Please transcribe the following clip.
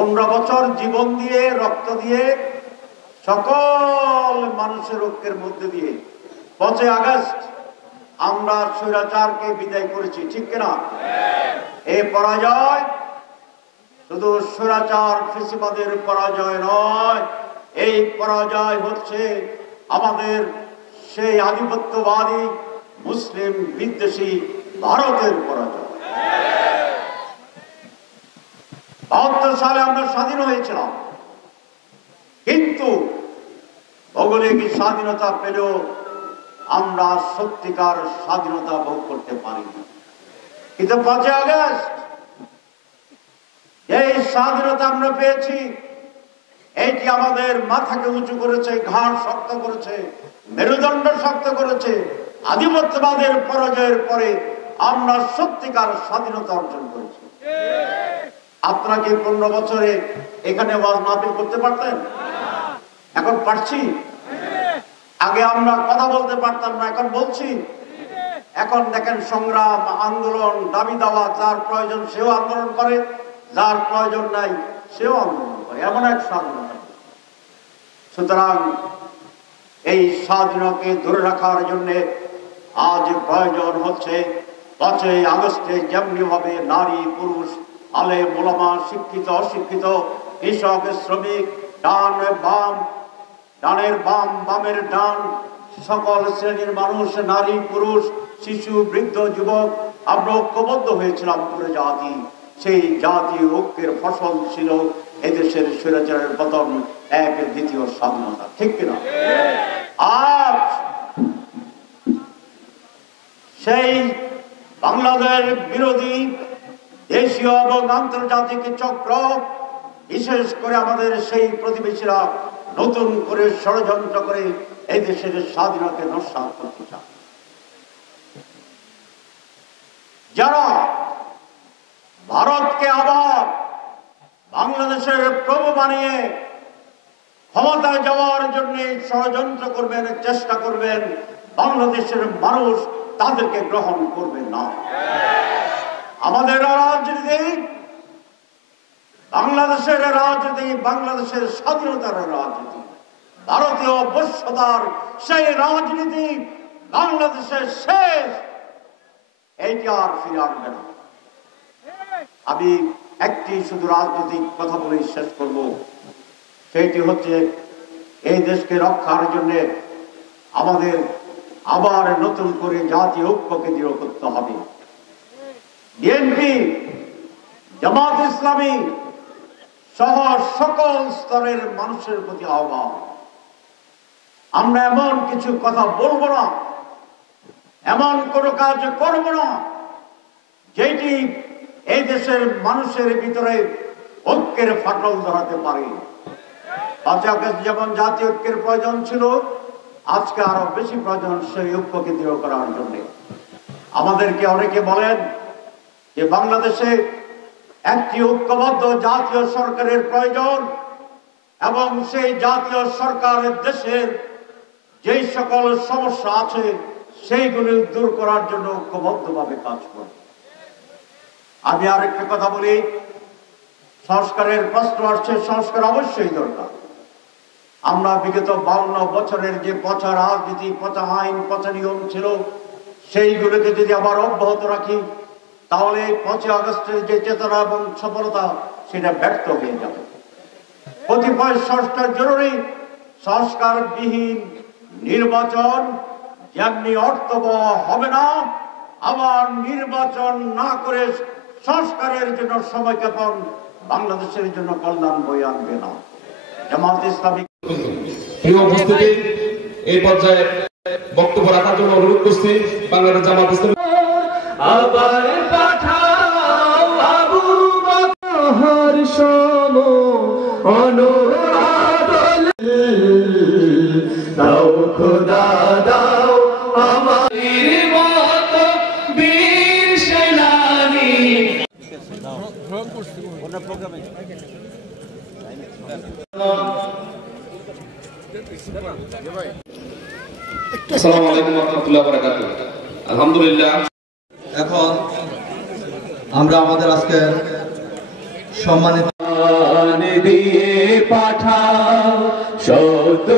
15 বছর জীবন দিয়ে রক্ত দিয়ে সকল মানুষের ঐক্যের মধ্যে দিয়ে 5 আগস্ট আমরা স্বৈরাচারকে বিদায় করেছি, ঠিক কিনা? এই পরাজয় শুধু স্বৈরাচার ফ্যাসিবাদের পরাজয় নয়, এই পরাজয় হচ্ছে আমাদের সেই আধিপত্যবাদী মুসলিম বিদ্বেষী ভারতের পরাজয়। 72 সালে আমরা স্বাধীন হয়েছিলাম, কিন্তু ভৌগোলিক স্বাধীনতা পেলেও আমরা সত্যিকার স্বাধীনতা ভোগ করতে পারিনি। কিন্তু 5 আগস্ট এই স্বাধীনতা আমরা পেয়েছি, এইটি আমাদের মাথাকে উঁচু করেছে, ঘাড় শক্ত করেছে, মেরুদণ্ড শক্ত করেছে। আধিপত্যবাদের পরাজয়ের পরে আমরা সত্যিকার স্বাধীনতা অর্জন করেছি। আপনারা কি 15 বছরে এখানে ওয়াজ মাহফিল করতে পারতেন? এখন পারছি? আগে আমরা কথা বলতে পারতাম না, এখন বলছি। এখন দেখেন সংগ্রাম, আন্দোলন, দাবি দাওয়া, যার প্রয়োজন সেও আন্দোলন করে, যার প্রয়োজন নাই সেও আন্দোলন করে, এমন এক স্বাধীনতা। সুতরাং এই স্বাধীনতাকে ধরে রাখার জন্য আজ প্রয়োজন হচ্ছে 5 আগস্টে যেমনি ভাবে নারী পুরুষ, আলেম ওলামা, শিক্ষিত অশিক্ষিত, কৃষক শ্রমিক, ডান বাম, ডানের বাম বামের ডান, সকল শ্রেণীর মানুষ, নারী পুরুষ, শিশু বৃদ্ধ যুবক, আমরা ঐক্যবদ্ধ হয়েছিলাম পুরো জাতি। সেই জাতি ঐক্যের ফসল ছিল এদেশের স্বৈরাচারের পতন, এক দ্বিতীয় স্বাধীনতা, ঠিক কিনা? আজ সেই বাংলাদেশ বিরোধী দেশীয় এবং আন্তর্জাতিক চক্র, বিশেষ করে আমাদের সেই প্রতিবেশীরা নতুন করে ষড়যন্ত্র করে এই দেশের স্বাধীনতাকে নস্যাৎ করতে চায়। যারা ভারতকে আবার বাংলাদেশের প্রভু বানিয়ে ক্ষমতায় যাওয়ার জন্য ষড়যন্ত্র করবেন, চেষ্টা করবেন, বাংলাদেশের মানুষ তাদেরকে গ্রহণ করবে না। আমাদের রাজনীতি বাংলাদেশের রাজনীতি, বাংলাদেশের স্বাধীনতার রাজনীতি, ভারতীয় বশ্যতার সেই রাজনীতি বাংলাদেশের শেষ, এইটি আর ফিরে আসবে না। আমি একটি শুধু রাজনৈতিক কথা বলে শেষ করব, সেইটি হচ্ছে এই দেশকে রক্ষার জন্য আমাদের আবার নতুন করে জাতীয় ঐক্যকে দৃঢ় করতে হবে। বিএনপি, জামাত ইসলামী সহ সকল স্তরের মানুষের প্রতি আহ্বান, আমরা এমন কিছু কথা বলবো না, এমন কোন কাজ করব না যেটি এই দেশের মানুষের ভিতরে ঐক্যের ফাটল ধরাতে পারে। 5 আগস্ট যেমন জাতীয় ঐক্যের প্রয়োজন ছিল, আজকে আরো বেশি প্রয়োজন সেই ঐক্যকে দৃঢ় করার জন্য। আমাদেরকে অনেকে বলেন যে বাংলাদেশে একটি ঐক্যবদ্ধ জাতীয় সরকারের প্রয়োজন, এবং সেই জাতীয় সরকারের দেশের যেই সকল সমস্যা আছে সেইগুলি দূর করার জন্য ঐক্যবদ্ধভাবে কাজ করে। আমি আরেকটা কথা বলি, সংস্কারের প্রশ্ন আসছে, সংস্কার অবশ্যই দরকার। আমরা বিগত 52 বছরের যে পচা রাজনীতি, পচা আইন, পচা নিয়ম ছিল, সেইগুলোকে যদি আবার অব্যাহত রাখি তাহলে 5 আগস্টের যে চেতনা এবং সফলতা সেটা ব্যর্থ হয়ে যাবে। কতিপয় সংস্কার জরুরি, সংস্কারবিহীন নির্বাচন যেমনি অর্থবহ হবে না, আবার নির্বাচন না করে সংস্কারের জন্য সময়ক্ষেপণ বাংলাদেশের জন্য কল্যাণ বয়ে আনবে না। জামাত ইসলামী এই পর্যায়ে বক্তব্য রাখার জন্য অনুরোধ করছি বাংলাদেশ জামাত ইসলামী। আবার পাঠাও আবু বকর সম অনুরাদল, দাও খোদা দাও আমাদের মতো বীর সেনানী। আসসালামু আলাইকুম ওয়া রাহমাতুল্লাহি ওয়া বারাকাতুহু। আলহামদুলিল্লাহ, এখন আমরা আমাদের আজকে সম্মানিত প্রাণ দিয়ে পাঠাও শত